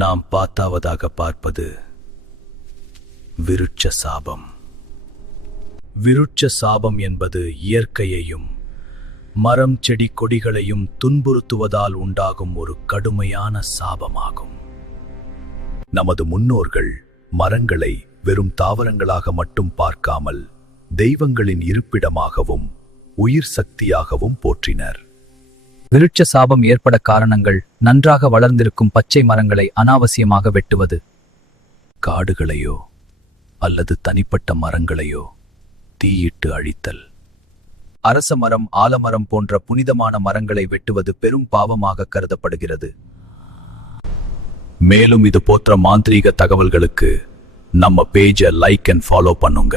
நாம் பார்த்தாவது பார்ப்பது விருட்ச சாபம். விருட்ச சாபம் என்பது இயற்கையையும் மரம் செடி கொடிகளையும் துன்புறுத்துவதால் உண்டாகும் ஒரு கடுமையான சாபமாகும். நமது முன்னோர்கள் மரங்களை வெறும் தாவரங்களாக மட்டும் பார்க்காமல் தெய்வங்களின் இருப்பிடமாகவும் உயிர் சக்தியாகவும் போற்றினர். விருட்ச சாபம் ஏற்பட காரணங்கள்: நன்றாக வளர்ந்திருக்கும் பச்சை மரங்களை அனாவசியமாக வெட்டுவது, காடுகளையோ அல்லது தனிப்பட்ட மரங்களையோ தீயிட்டு அழித்தல், அரச மரம் ஆலமரம் போன்ற புனிதமான மரங்களை வெட்டுவது பெரும் பாவமாக கருதப்படுகிறது. மேலும் இது போன்ற மாந்திரீக தகவல்களுக்கு நம்ம பேஜை லைக் அண்ட் ஃபாலோ பண்ணுங்க.